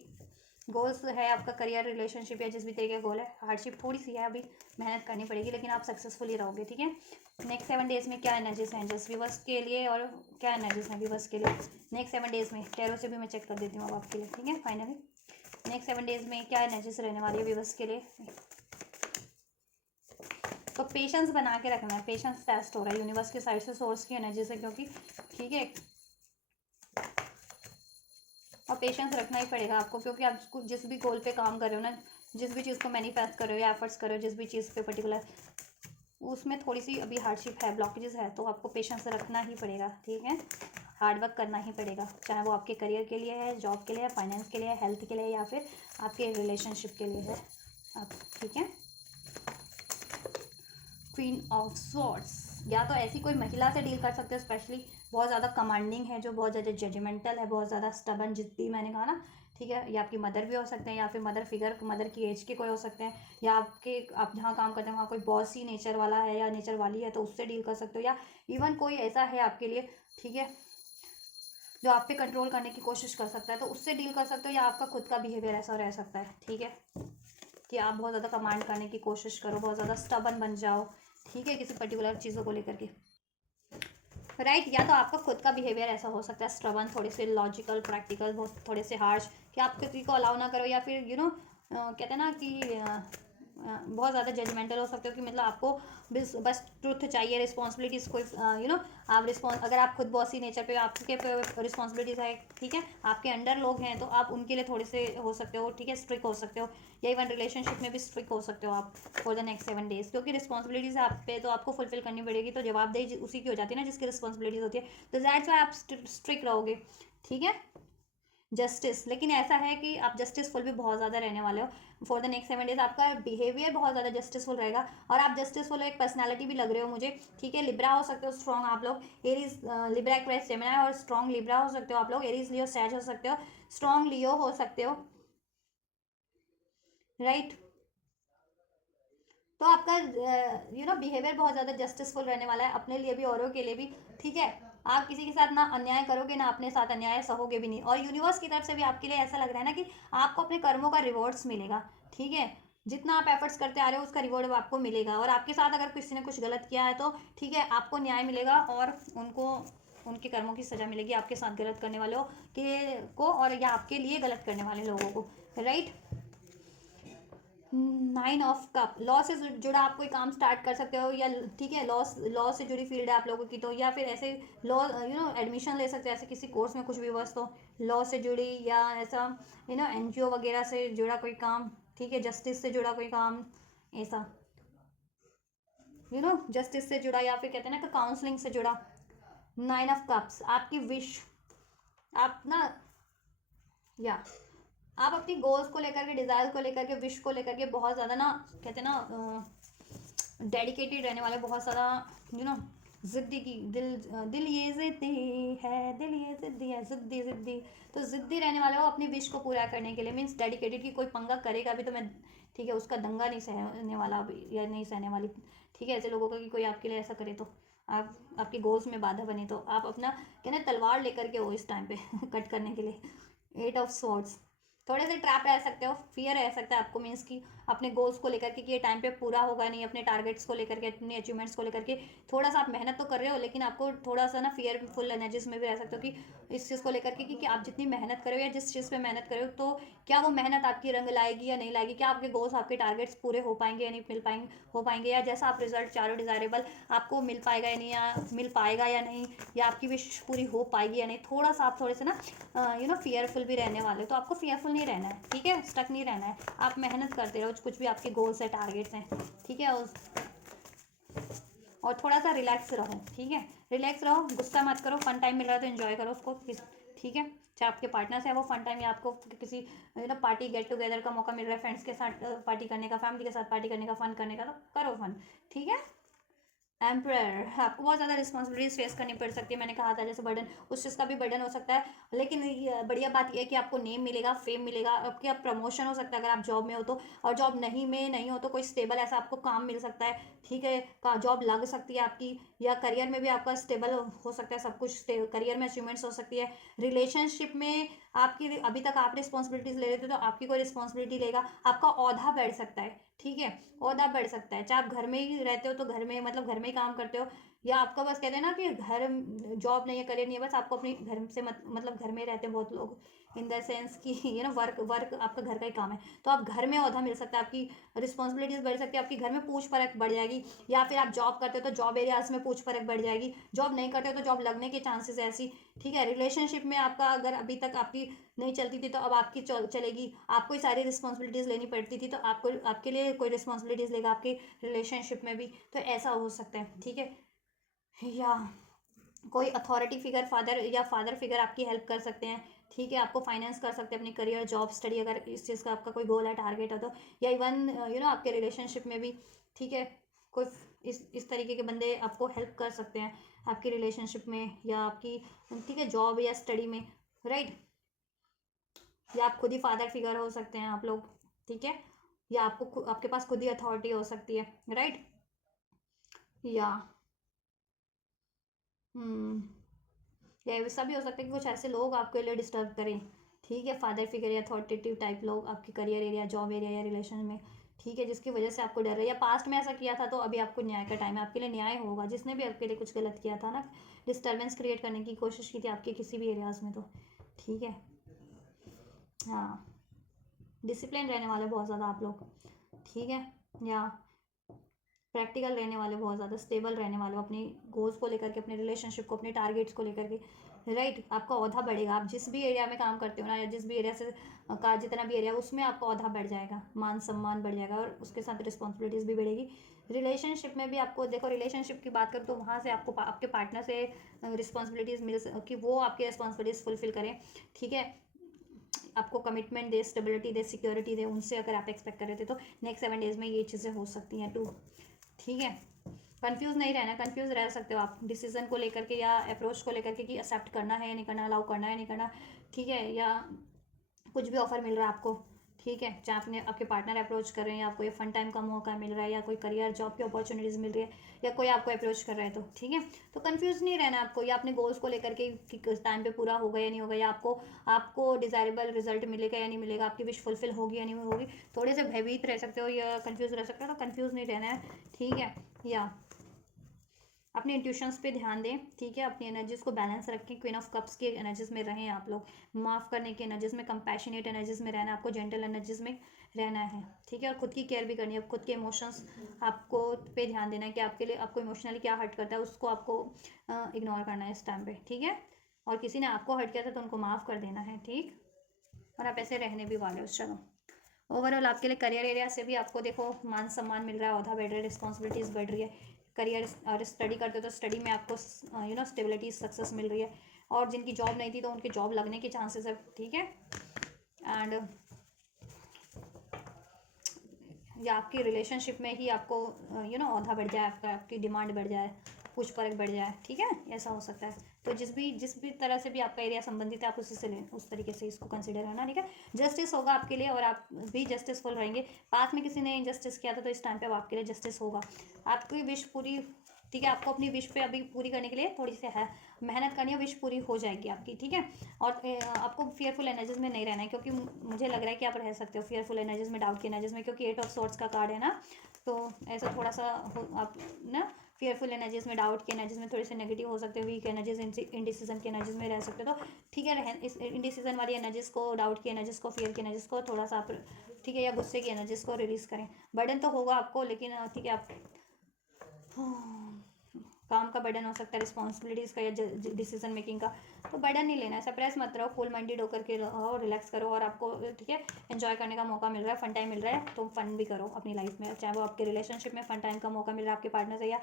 गोल्स है आपका करियर, रिलेशनशिप, या जिस भी तरीके का गोल है, हार्डशिप थोड़ी सी है, अभी मेहनत करनी पड़ेगी, लेकिन आप सक्सेसफुली रहोगे, ठीक है। नेक्स्ट 7 डेज में क्या एनर्जीज हैं जस्ट व्यूवर्स के लिए, और क्या एनर्जीज हैं व्यूवर्स के लिए नेक्स्ट 7 डेज में, टैरो से भी मैं चेक कर देती हूँ अब आपके लिए, ठीक है। फाइनली नेक्स्ट 7 डेज में क्या एनर्जीज रहने वाली है व्यूवर्स के लिए। तो पेशेंस बना के रखना है, पेशेंस टेस्ट हो रहा है यूनिवर्स के साइड से, सोर्स की एनर्जी से, क्योंकि ठीक है, और पेशेंस रखना ही पड़ेगा आपको, क्योंकि आप जिस भी गोल पे काम कर रहे हो ना, जिस भी चीज़ को मैनिफेस्ट कर रहे हो या एफर्ट्स कर रहे हो, जिस भी चीज़ पे पर्टिकुलर, उसमें थोड़ी सी अभी हार्डशिप है, ब्लॉकेजेस है, तो आपको पेशेंस रखना ही पड़ेगा, ठीक है। हार्डवर्क करना ही पड़ेगा, चाहे वो आपके करियर के लिए है, जॉब के लिए है, फाइनेंस के लिए है, हेल्थ के लिए, या फिर आपके रिलेशनशिप के लिए है आप, ठीक है। क्वीन ऑफ स्वॉर्ड्स, या तो ऐसी कोई महिला से डील कर सकते हो, स्पेशली बहुत ज़्यादा कमांडिंग है, जो बहुत ज़्यादा जजमेंटल है, बहुत ज़्यादा स्टबन, जिद्दी, मैंने कहा ना, ठीक है। या आपकी मदर भी हो सकते हैं, या फिर मदर फिगर, मदर की एज के कोई हो सकते हैं, या आप जहाँ काम करते हैं वहाँ कोई बॉसी नेचर वाला है या नेचर वाली है, तो उससे डील कर सकते हो, या इवन कोई ऐसा है आपके लिए, ठीक है, जो आप पे कंट्रोल करने की कोशिश कर सकता है, तो उससे डील कर सकते हो, या आपका खुद का बिहेवियर ऐसा रह सकता है, ठीक है, कि आप बहुत ज़्यादा कमांड करने की कोशिश करो, बहुत ज़्यादा स्टबन बन जाओ, ठीक है, किसी पर्टिकुलर चीज़ों को लेकर के, राइट। या तो आपका खुद का बिहेवियर ऐसा हो सकता है, स्टबन, थोड़े से लॉजिकल, प्रैक्टिकल, बहुत थोड़े से हार्श, कि आप किसी को अलाउ ना करो, या फिर कहते हैं ना कि बहुत ज़्यादा जजमेंटल हो सकते हो कि मतलब आपको बस ट्रुथ चाहिए, रिस्पॉन्सिबिलिटीज़ कोई आप अगर आप खुद बॉसी नेचर पे आपके रिस्पॉन्सिबिलिटीज़ है, ठीक है, आपके अंडर लोग हैं तो आप उनके लिए थोड़े से हो सकते हो, ठीक है, स्ट्रिक हो सकते हो, या इवन रिलेशनशिप में भी स्ट्रिक हो सकते हो आप फॉर द नेक्स्ट 7 days, क्योंकि रिस्पॉन्सिबिलिटीज़ आप पे तो आपको फुलफिल करनी पड़ेगी, तो जवाबदेही उसी की हो जाती है ना जिसकी रिस्पॉन्सिबिलिटीज़ होती है, तो दैट्स वाई आप स्ट्रिक रहोगे, ठीक है। जस्टिस, लेकिन ऐसा है कि आप जस्टिसफुल भी बहुत ज़्यादा रहने वाले हो फॉर द नेक्स्ट 7 days, आपका बिहेवियर बहुत ज़्यादा जस्टिसफुल रहेगा, और आप जस्टिसफुल एक पर्सनालिटी भी लग रहे हो मुझे, ठीक है। लिब्रा हो सकते हो स्ट्रॉन्ग आप लोग, एरीज, लिब्रा एक्वेरियस जेमिनी, और स्ट्रॉन्ग लिब्रा हो सकते हो आप लोग, एरीज लियो सैज हो सकते हो, स्ट्रॉन्ग लियो हो सकते हो, राइट। तो आपका बिहेवियर बहुत ज़्यादा जस्टिसफुल रहने वाला है, अपने लिए भी औरों के लिए भी, ठीक है। आप किसी के साथ ना अन्याय करोगे, ना अपने साथ अन्याय सहोगे भी नहीं, और यूनिवर्स की तरफ से भी आपके लिए ऐसा लग रहा है ना कि आपको अपने कर्मों का रिवॉर्ड्स मिलेगा, ठीक है। जितना आप एफर्ट्स करते आ रहे हो उसका रिवॉर्ड आपको मिलेगा, और आपके साथ अगर किसी ने कुछ गलत किया है तो ठीक है, आपको न्याय मिलेगा, और उनको उनके कर्मों की सज़ा मिलेगी आपके साथ गलत करने वालों को, और या आपके लिए गलत करने वाले लोगों को, राइट। 9 ऑफ कप, लॉ से जुड़ा आप कोई काम स्टार्ट कर सकते हो, या ठीक है, लॉ से जुड़ी फील्ड है आप लोगों की, तो या फिर ऐसे लॉ एडमिशन ले सकते हो ऐसे किसी कोर्स में, कुछ भी बस, तो लॉ से जुड़ी, या ऐसा एनजीओ वगैरह से जुड़ा कोई काम, ठीक है, जस्टिस से जुड़ा कोई काम, ऐसा जस्टिस से जुड़ा, या फिर कहते हैं ना कि काउंसलिंग से जुड़ा। 9 ऑफ कप्स, आपकी विश, आप ना, या आप अपनी गोल्स को लेकर के, डिजायर को लेकर के, विश को लेकर के बहुत ज़्यादा ना, कहते हैं ना, डेडिकेटेड रहने वाले, बहुत ज़्यादा यू नो जिद्दी की, दिल ये जिद्दी है, दिल ये जिद्दी है, जिद्दी जिद्दी, तो जिद्दी रहने वाले हो अपनी विश को पूरा करने के लिए, मीन्स डेडिकेटेड की कोई पंगा करेगा भी तो मैं, ठीक है, उसका दंगा नहीं सहने वाला अभी, या नहीं सहने वाली, ठीक है। ऐसे लोगों का कि कोई आपके लिए ऐसा करे तो आप आपके गोल्स में बाधा बने, तो आप अपना कहना तलवार लेकर के हो इस टाइम पे कट करने के लिए। 8 ऑफ स्वॉर्ड्स, थोड़े से ट्रैप रह सकते हो, फियर रह सकता है आपको, मीन्स की अपने गोल्स को लेकर के कि ये टाइम पे पूरा होगा नहीं, अपने टारगेट्स को लेकर के, अपने अचीवमेंट्स को लेकर के, थोड़ा सा आप मेहनत तो कर रहे हो, लेकिन आपको थोड़ा सा ना फियरफुल एनर्जीज में भी रह सकते हो कि इस चीज़ को लेकर के कि आप जितनी मेहनत करो या जिस चीज़ पे मेहनत करो, तो क्या वो मेहनत आपकी रंग लाएगी या नहीं लाएगी, क्या आपके गोल्स, आपके टारगेट्स पूरे हो पाएंगे या नहीं हो पाएंगे, या जैसा आप रिजल्ट चारों डिजायरेबल आपको मिल पाएगा या नहीं, या मिल पाएगा या नहीं, या आपकी विश पूरी हो पाएगी या नहीं, थोड़ा सा आप थोड़े से ना फियरफुल भी रहने वाले, तो आपको फियरफुल नहीं रहना है, ठीक है, स्टक नहीं रहना है, आप मेहनत करते रहो, कुछ भी आपके गोल्स है, टारगेट्स हैं, ठीक है, और थोड़ा सा रिलैक्स रहो, ठीक है, रिलैक्स रहो, गुस्सा मत करो, फन टाइम मिल रहा है तो एंजॉय करो उसको, ठीक है, चाहे आपके पार्टनर से है वो फन टाइम, या आपको किसी पार्टी गेट टुगेदर का मौका मिल रहा है, फ्रेंड्स के साथ पार्टी करने का, फैमिली के साथ पार्टी करने का, फन करने का, तो करो फन, ठीक है। एम्प्रर, आपको बहुत ज़्यादा रिस्पॉन्सिबिलिटीज फेस करनी पड़ सकती है, मैंने कहा था जैसे बर्डन, उस चीज़ का भी बर्डन हो सकता है, लेकिन बढ़िया बात यह है कि आपको नेम मिलेगा, फेम मिलेगा, आपकी आप प्रमोशन हो सकता है अगर आप जॉब में हो तो, और जॉब नहीं हो तो कोई स्टेबल ऐसा आपको काम मिल सकता है, ठीक है, जॉब लग सकती है आपकी, या करियर में भी आपका स्टेबल हो सकता है, सब कुछ करियर में अचीवमेंट्स हो सकती है। रिलेशनशिप में आपकी, अभी तक आप रिस्पॉन्सिबिलिटीज ले रहे थे तो आपकी कोई रिस्पॉन्सिबिलिटी लेगा, आपका औहदा बढ़ सकता है, ठीक है, औहदा बढ़ सकता है, चाहे आप घर में ही रहते हो तो घर में, मतलब घर में ही काम करते हो, या आपका बस कहते हैं ना कि घर, जॉब नहीं है, करियर नहीं है, बस आपको अपनी घर से मतलब घर में रहते हैं बहुत लोग, इन द सेंस कि वर्क आपका घर का ही काम है, तो आप घर में औहदा मिल सकता है, आपकी रिस्पॉन्सिबिलिटीज बढ़ सकती है, आपकी घर में पूछ परख बढ़ जाएगी, या फिर आप जॉब करते हो तो जॉब एरियाज में पूछ परख बढ़ जाएगी, जॉब नहीं करते हो तो जॉब लगने के चांसेस है ऐसी, ठीक है। रिलेशनशिप में आपका अगर अभी तक आपकी नहीं चलती थी तो अब आपकी चलेगी, आपको ही सारी रिस्पॉन्सिबिलिटीज लेनी पड़ती थी तो आपको, आपके लिए कोई रिस्पॉन्सिबिलिटीज लेगा आपकी रिलेशनशिप में भी, तो ऐसा हो सकता है, ठीक है। या कोई अथॉरिटी फिगर, फादर फिगर आपकी हेल्प कर सकते हैं, ठीक है, आपको फाइनेंस कर सकते हैं अपनी करियर, जॉब, स्टडी, अगर इस चीज़ का आपका कोई गोल है, टारगेट है तो, या इवन आपके रिलेशनशिप में भी, ठीक है, कोई इस तरीके के बंदे आपको हेल्प कर सकते हैं आपकी रिलेशनशिप में, या आपकी, ठीक है, जॉब या स्टडी में, राइट, या आप खुद ही फादर फिगर हो सकते हैं आप लोग, ठीक है, या आपके पास खुद ही अथॉरिटी हो सकती है, राइट, या हम्म या ऐसा भी हो सकता है कि कुछ ऐसे लोग आपके लिए डिस्टर्ब करें, ठीक है, फादर फिगर या अथॉरिटेटिव टाइप लोग आपके करियर एरिया, जॉब एरिया या रिलेशन में, ठीक है, जिसकी वजह से आपको डर है, या पास्ट में ऐसा किया था तो अभी आपको न्याय का टाइम है, आपके लिए न्याय होगा, जिसने भी आपके लिए कुछ गलत किया था ना, डिस्टर्बेंस क्रिएट करने की कोशिश की थी आपके किसी भी एरियाज में, तो ठीक है, हाँ, डिसिप्लिन रहने वाले बहुत ज़्यादा आप लोग, ठीक है, या प्रैक्टिकल रहने वाले, बहुत ज़्यादा स्टेबल रहने वाले हो अपनी गोल्स को लेकर के, अपने रिलेशनशिप को, अपने टारगेट्स को लेकर के, राइट। आपका ओहदा बढ़ेगा, आप जिस भी एरिया में काम करते हो ना, या जिस भी एरिया से का जितना भी एरिया उसमें आपका ओहदा बढ़ जाएगा, मान सम्मान बढ़ जाएगा, और उसके साथ रिस्पॉन्सिबिलिटीज़ भी बढ़ेगी। रिलेशनशिप में भी आपको देखो, रिलेशनशिप की बात करूँ तो वहाँ से आपको आपके पार्टनर से रिस्पॉन्सिबिलिटीज़ मिल कि वो आपकी रिस्पॉन्सिबिलिटीज़ फुलफिल करें, ठीक है। आपको कमिटमेंट दे, स्टेबिलिटी दे, सिक्योरिटी दे, उनसे अगर आप एक्सपेक्ट कर रहे थे तो नेक्स्ट 7 डेज़ में ये चीज़ें हो सकती हैं टू, ठीक है। कंफ्यूज नहीं रहना, कंफ्यूज रह सकते हो आप डिसीजन को लेकर के या अप्रोच को लेकर के कि एक्सेप्ट करना है या नहीं करना, अलाउ करना है नहीं करना, ठीक है। या कुछ भी ऑफर मिल रहा है आपको, ठीक है, चाहे अपने आपके पार्टनर अप्रोच कर रहे हैं, या आपको ये फन टाइम का मौका मिल रहा है, या कोई करियर जॉब की अपॉर्चुनिटीज़ मिल रही है, या कोई आपको अप्रोच कर रहा है, तो ठीक है। तो कंफ्यूज नहीं रहना आपको, या अपने गोल्स को लेकर के कि टाइम पे पूरा होगा या नहीं होगा, या आपको डिजायरेबल रिजल्ट मिलेगा या नहीं मिलेगा, आपकी विश फुलफिल होगी या नहीं होगी, थोड़े से भयभीत रह सकते हो या कंफ्यूज रह सकते हो, तो कंफ्यूज नहीं रहना है, ठीक है। या अपने इंट्यूशंस पे ध्यान दें, ठीक है। अपनी एनर्जीज को बैलेंस रखें, क्वीन ऑफ कप्स की एनर्जीज में रहें आप लोग, माफ़ करने की एनर्जीज में, कंपैशनेट एनर्जीज में रहना, आपको जेंटल एनर्जीज में रहना है, ठीक है। और खुद की केयर भी करनी है, खुद के इमोशंस आपको पे ध्यान देना है कि आपके लिए आपको इमोशनली क्या हर्ट करता है, उसको आपको इग्नोर करना है इस टाइम पे, ठीक है। और किसी ने आपको हर्ट किया था तो उनको माफ़ कर देना है, ठीक। और आप ऐसे रहने भी वाले हो। चलो, ओवरऑल आपके लिए करियर एरिया से भी आपको देखो मान सम्मान मिल रहा है, ओहदा बढ़ रहा है, रिस्पॉन्सिबिलिटीज़ बढ़ रही है। करियर और स्टडी करते हो तो स्टडी में आपको स्टेबिलिटी, सक्सेस मिल रही है। और जिनकी जॉब नहीं थी तो उनके जॉब लगने के चांसेस है, ठीक है। एंड या आपकी रिलेशनशिप में ही आपको ओहदा बढ़ जाए, आपकी डिमांड बढ़ जाए, कुछ फर्क बढ़ जाए, ठीक है, ऐसा हो सकता है। तो जिस भी तरह से भी आपका एरिया संबंधित है, आप उसी से लें, उस तरीके से इसको कंसिडर करना, ठीक है। जस्टिस होगा आपके लिए और आप भी जस्टिसफुल रहेंगे। पास्ट में किसी ने इनजस्टिस किया था तो इस टाइम पे अब आपके लिए जस्टिस होगा, आपकी विश पूरी, ठीक है। आपको अपनी विश पे अभी पूरी करने के लिए थोड़ी सी है मेहनत करनी है, विश पूरी हो जाएगी आपकी, ठीक है। और आपको फियरफुल एनर्जीज में नहीं रहना है, क्योंकि मुझे लग रहा है कि आप रह सकते हो फियरफुल एनर्जीज में, डाउट की एनर्जीज में, क्योंकि 8 ऑफ सॉर्ड्स का कार्ड है ना, तो ऐसा थोड़ा सा आप ना फियरफुल एनर्जीज में, डाउट की एनर्जीज में थोड़ी सी नेगेटिव हो सकते हैं, वीक एनर्जीज, इनडिसीजन की एनर्जीज में रह सकते हो, तो ठीक है। इस इनडिसीजन वाली एनर्जीज को, डाउट की एनर्जीज को, फियर की एनर्जीज को थोड़ा सा आप, ठीक है, या गुस्से की एनर्जीज को रिलीज करें। बर्डन तो होगा आपको, लेकिन ठीक है, आप काम का बर्डन हो सकता है, रिस्पॉन्सिबिलिटीज़ का या डिसीजन मेकिंग का, तो बर्डन नहीं लेना है। सप्रेस मत रहो, फुल माइंडेड होकर के रहो, रिलैक्स करो, और आपको ठीक है एंजॉय करने का मौका मिल रहा है, फन टाइम मिल रहा है, तो फन भी करो अपनी लाइफ में, चाहे वो आपके रिलेशनशिप में फन टाइम का मौका मिल रहा है आपके पार्टनर से, या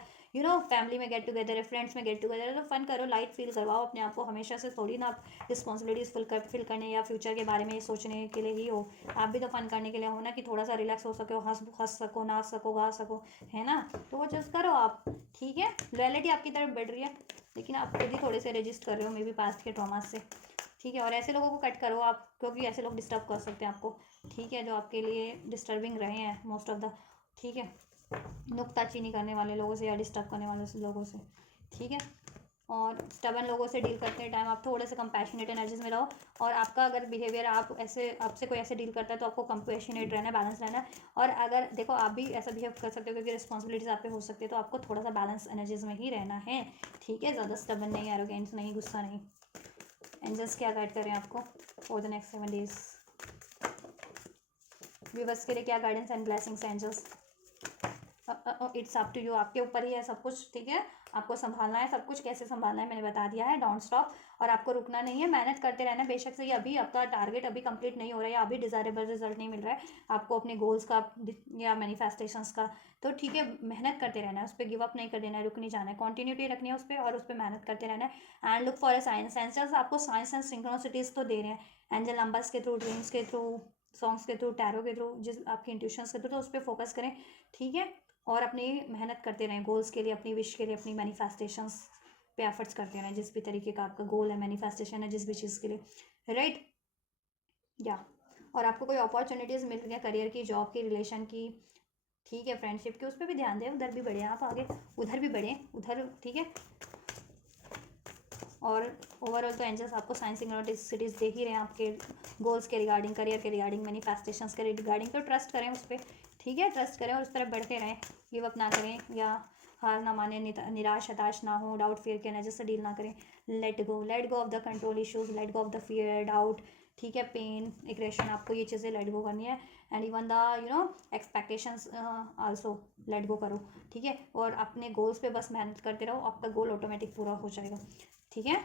फैमिली में गेट टुगेदर है, फ्रेंड्स में गेट टुगेदर है, तो फन करो, लाइट फील करवाओ अपने आप को। हमेशा से थोड़ी ना आप रिस्पॉन्सिबिलिटीज़ फिल करने या फ्यूचर के बारे में सोचने के लिए ही हो, आप भी तो फन करने के लिए हो ना, कि थोड़ा सा रिलैक्स हो सके, हंस सको, नाच सको, गा सको, है ना। तो वो चीज़ करो आप, ठीक है। लॉयल्टी आपकी तरफ बढ़ रही है, लेकिन आप खुद ही थोड़े से रजिस्ट कर रहे हो मे बी पास्ट के ट्रॉमा से, ठीक है। और ऐसे लोगों को कट करो आप, क्योंकि ऐसे लोग डिस्टर्ब कर सकते हैं आपको, ठीक है, जो आपके लिए डिस्टर्बिंग रहे हैं मोस्ट ऑफ द, ठीक है। नुक्ताचीनी करने वाले लोगों से या डिस्टर्ब करने वाले लोगों से, ठीक है। और स्टबन लोगों से डील करते टाइम आप थोड़े से कंपैशनेट एनर्जीज में रहो, और आपका अगर बिहेवियर आपसे कोई ऐसे डील करता है तो आपको कंपैशनेट रहना है, बैलेंस रहना है। और अगर देखो आप भी ऐसा बिहेव कर सकते हो क्योंकि रिस्पॉन्सिबिलिटीज आप पे हो सकती है, तो आपको थोड़ा सा बैलेंस एनर्जीज में ही रहना है, ठीक है। ज़्यादा स्टबन नहीं, एरोगेंस नहीं, गुस्सा नहीं। एंजल्स क्या गाइड करें आपको for the next 7 days, viewers के लिए क्या guidance and blessings angels. It's up to you, आपके ऊपर ही है सब कुछ, ठीक है। आपको संभालना है सब कुछ, कैसे संभालना है मैंने बता दिया है, डोंट स्टॉप। और आपको रुकना नहीं है, मेहनत करते रहना है। बेशक से ये अभी आपका टारगेट अभी कंप्लीट नहीं हो रहा है, या अभी डिजायरेबल रिजल्ट नहीं मिल रहा है आपको अपने गोल्स का या मैनिफेस्टेशंस का, तो ठीक है, मेहनत करते रहना है, उस पर गिव अप नहीं कर देना है, रुक नहीं जाना है, कॉन्टिन्यूटी रखनी है उस पर, और उस पर मेहनत करते रहना है। And look for a signs, angels आपको साइंस एंड सिंक्रोनिसिटीज तो दे रहे हैं, एंजल नंबर्स के थ्रू, ड्रीम्स के थ्रू, सॉन्ग्स के थ्रू, टैरो के थ्रू, जिस आपकी इंट्यूशंस के थ्रू, तो उस पर फोकस करें, ठीक है। और अपनी मेहनत करते रहें गोल्स के लिए, अपनी विश के लिए, अपनी मैनिफेस्टेशंस पे एफर्ट्स करते रहें, जिस भी तरीके का आपका गोल है, मैनिफेस्टेशन है, जिस भी चीज़ के लिए, राइट। या और आपको कोई अपॉर्चुनिटीज़ मिल रही है करियर की, जॉब की, रिलेशन की, ठीक है, फ्रेंडशिप की, उस पर भी ध्यान दें, उधर भी बढ़े आप आगे, उधर भी बढ़ें, उधर, ठीक है। और ओवरऑल तो एंजल्स आपको साइंस सिंक्रोनिसिटीज देख ही रहे हैं आपके गोल्स के रिगार्डिंग, करियर के रिगार्डिंग, मैनिफेस्टेशंस के रिगार्डिंग, तो ट्रस्ट करें उस पर, ठीक है, ट्रस्ट करें और उस तरफ बढ़ते रहें, गिव अप ना करें, या हार ना माने, निराश हताश ना हो, डाउट फियर के एनर्जी से डील ना करें। Let go of the control issues, let go of the fear, doubt, ठीक है, पेन, एग्रेशन, आपको ये चीज़ें लेट गो करनी है। And even the expectations also let go करो, ठीक है। और अपने गोल्स पे बस मेहनत करते रहो, आपका गोल ऑटोमेटिक पूरा हो जाएगा, ठीक है।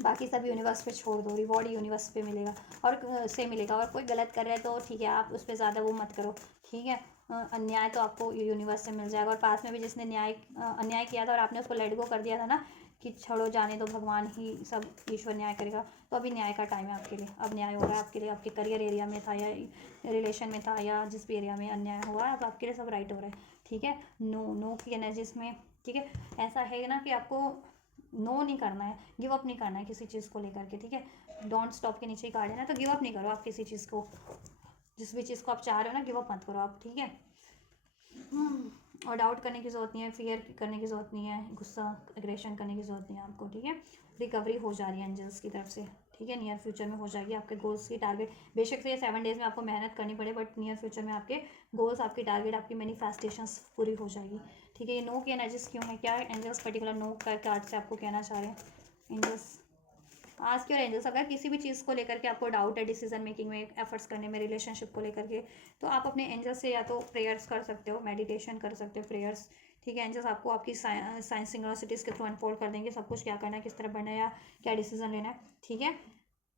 बाकी सब यूनिवर्स पे छोड़ दो, रिवॉर्ड यूनिवर्स पे मिलेगा और से मिलेगा। और कोई गलत कर रहा है तो ठीक है, आप उस पर ज़्यादा वो मत करो, ठीक है। अन्याय तो आपको यूनिवर्स से मिल जाएगा। और पास में भी जिसने अन्याय किया था और आपने उसको लेट गो कर दिया था ना कि छोड़ो जाने दो, भगवान ही सब, ईश्वर न्याय करेगा, तो अभी न्याय का टाइम है आपके लिए। अब न्याय हो रहा है आपके लिए, आपके करियर एरिया में था या रिलेशन में था या जिस भी एरिया में अन्याय हुआ है, अब आपके लिए सब राइट हो रहा है, ठीक है। नो की एनर्जीज में, ठीक है। ऐसा है ना कि आपको नो नहीं करना है, गिव अप नहीं करना है किसी चीज़ को लेकर के, ठीक है। डोंट स्टॉप के नीचे ही कार्ड है ना, तो गिव अप नहीं करो आप किसी चीज़ को, जिस भी चीज़ को आप चाह रहे हो ना, गिव अप मत करो आप, ठीक है। और डाउट करने की ज़रूरत नहीं है, फियर करने की ज़रूरत नहीं है, गुस्सा एग्रेशन करने की ज़रूरत नहीं है आपको, ठीक है। रिकवरी हो जा रही है एंजल्स की तरफ से, ठीक है। नियर फ्यूचर में हो जाएगी आपके गोल्स की टारगेट। बेशक से ये 7 डेज में आपको मेहनत करनी पड़े, बट नियर फ्यूचर में आपके गोल्स, आपकी टारगेट, आपकी मैनिफेस्टेशंस पूरी हो जाएगी, ठीक है। ये नो की एनर्जीज क्यों है, क्या एंजल्स पर्टिकुलर नो का कार्ड से आपको कहना चाह रहे हैं एंजल्स? आज के और एंजल्स, अगर किसी भी चीज़ को लेकर के आपको डाउट है, डिसीजन मेकिंग में, एफर्ट्स करने में, रिलेशनशिप को लेकर के, तो आप अपने एंजल्स से या तो प्रेयर्स कर सकते हो, मेडिटेशन कर सकते हो, प्रेयर्स, ठीक है। एंजल्स आपको आपकी साइंस सिंक्रोनिसिटीज़ के थ्रू अनफोल्ड कर देंगे सब कुछ, क्या करना है, किस तरह बढ़ना है या क्या डिसीजन लेना है, ठीक है।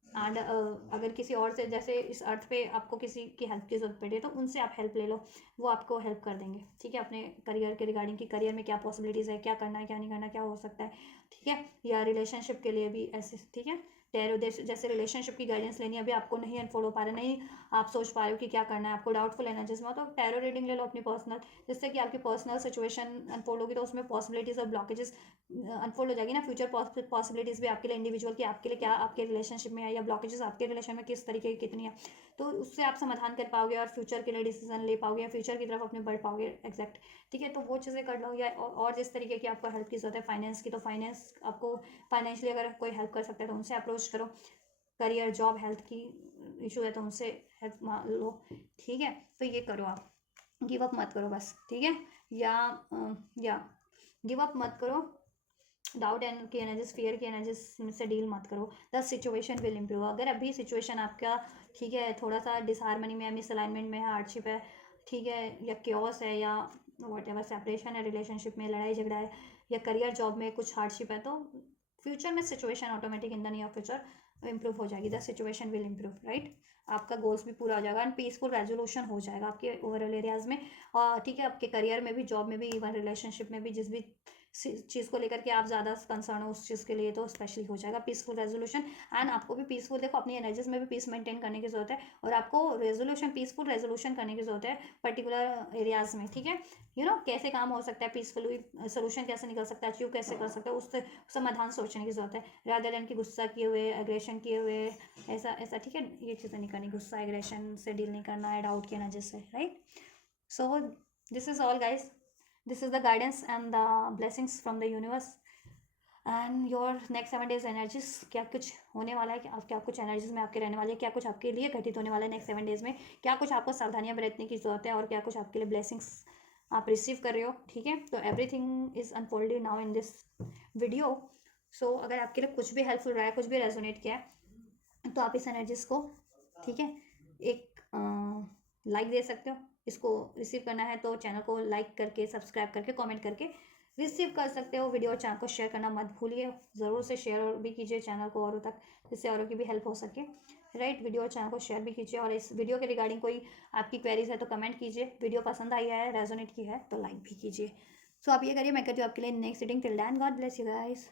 एंड अगर किसी और से, जैसे इस अर्थ पे आपको किसी की हेल्प की जरूरत पड़े तो उनसे आप हेल्प ले लो, वो आपको हेल्प कर देंगे, ठीक है। अपने करियर के रिगार्डिंग कि करियर में क्या पॉसिबिलिटीज़ है, क्या करना है, क्या नहीं करना, क्या हो सकता है, ठीक है। या रिलेशनशिप के लिए भी ऐसे, ठीक है। टैरो जैसे रिलेशनशिप की गाइडेंस लेनी है, अभी आपको नहीं अनफोल्ड हो पा रहा, नहीं आप सोच पा रहे हो कि क्या करना है, आपको डाउटफुल एनर्जीज में हो, तो टैरो रीडिंग ले लो अपनी पर्सनल, जिससे कि आपकी पर्सनल सिचुएशन अनफोल्ड होगी, तो उसमें पॉसिबिलिटीज़ और ब्लॉकेजेस अनफोल्ड हो जाएगी ना, फ्यूचर पॉसिबिलिटीज़ भी आपके लिए इंडिविजुअल की, आपके लिए क्या, आपके रिलेशनशिप में है या ब्लॉकेजेस आपके रिलेशन में किस तरीके की कितनी है, तो उससे आप समाधान कर पाओगे और फ्यूचर के लिए डिसीजन ले पाओगे या फ्यूचर की तरफ अपने बढ़ पाओगे, एग्जैक्ट, ठीक है। तो वो चीज़ें कर लो। या और जिस तरीके की आपको हेल्प की जरूरत है फाइनेंस की, तो फाइनेंस आपको फाइनेंशियली अगर कोई हेल्प कर सकता है तो उनसे अप्रोच करो। करियर, जॉब, हेल्थ की इशू है तो उनसे हेल्प लो, ठीक है। तो ये करो, आप गिव अप मत करो बस, ठीक है। या गिव अप मत करो, डाउट एंड की एनर्जीज, फियर की एनर्जीज से डील मत करो, द सिचुएशन विल इम्प्रूव। अगर अभी सिचुएशन आपका, ठीक है, थोड़ा सा डिसहार्मनी में है, मिसअलाइनमेंट में है, हार्डशिप है, ठीक है, या क्योस है, या वट एवर सेपरेशन है, रिलेशनशिप में लड़ाई झगड़ा है, या करियर जॉब में कुछ हार्डशिप है, तो फ्यूचर में situation automatic in the near future improve हो जाएगी, the situation will improve, right. आपका गोल्स भी पूरा हो जाएगा एंड पीसफुल रेजोल्यूशन हो जाएगा आपके ओवरऑल एरियाज में, और ठीक है, आपके करियर में भी, जॉब में भी, इवन रिलेशनशिप में भी, जिस भी चीज़ को लेकर के आप ज़्यादा कंसर्न हो उस चीज़ के लिए, तो स्पेशली हो जाएगा पीसफुल रेजोल्यूशन। एंड आपको भी पीसफुल, देखो अपनी एनर्जीज में भी पीस मेंटेन करने की जरूरत है, और आपको रेजोल्यूशन, पीसफुल रेजोल्यूशन करने की जरूरत है पर्टिकुलर एरियाज में, ठीक है। कैसे काम हो सकता है पीसफुली, सोल्यूशन कैसे निकल सकता है, अचीव कैसे कर सकते हैं, उससे समाधान सोचने की जरूरत है, रादर देन कि गुस्सा किए हुए, एग्रेशन किए हुए, ऐसा ऐसा, ठीक है। ये चीज़ें नहीं करनी, गुस्सा एग्रेशन से डील नहीं करना है, डाउट की एनर्जी से, right. So this is all guys, this is the guidance and the blessings from the universe and your next 7 days energies, क्या कुछ होने वाला है, क्या कुछ एनर्जीज में आपके रहने वाले हैं, क्या कुछ आपके लिए घटित होने वाला है नेक्स्ट 7 डेज में, क्या कुछ आपको सावधानियां बरतने की जरूरत है, और क्या कुछ आपके लिए ब्लेसिंग्स आप रिसीव कर रहे हो, ठीक है। तो everything is unfolded now in this video. So अगर आपके लिए कुछ भी हेल्पफुल रहा है, कुछ भी रेजोनेट किया है, तो आप इस एनर्जीज को, ठीक है, एक लाइक दे सकते हो। इसको रिसीव करना है तो चैनल को लाइक करके, सब्सक्राइब करके, कमेंट करके रिसीव कर सकते हो वीडियो। और चैनल को शेयर करना मत भूलिए, ज़रूर से शेयर भी कीजिए चैनल को औरों तक, जिससे औरों की भी हेल्प हो सके, राइट। वीडियो और चैनल को शेयर भी कीजिए, और इस वीडियो के रिगार्डिंग कोई आपकी क्वेरीज है तो कमेंट कीजिए, वीडियो पसंद आई है, रेजोनेट की है तो लाइक भी कीजिए। सो आप ये करिए, मैं करती हूँ आपके लिए next reading. Till then God bless you guys.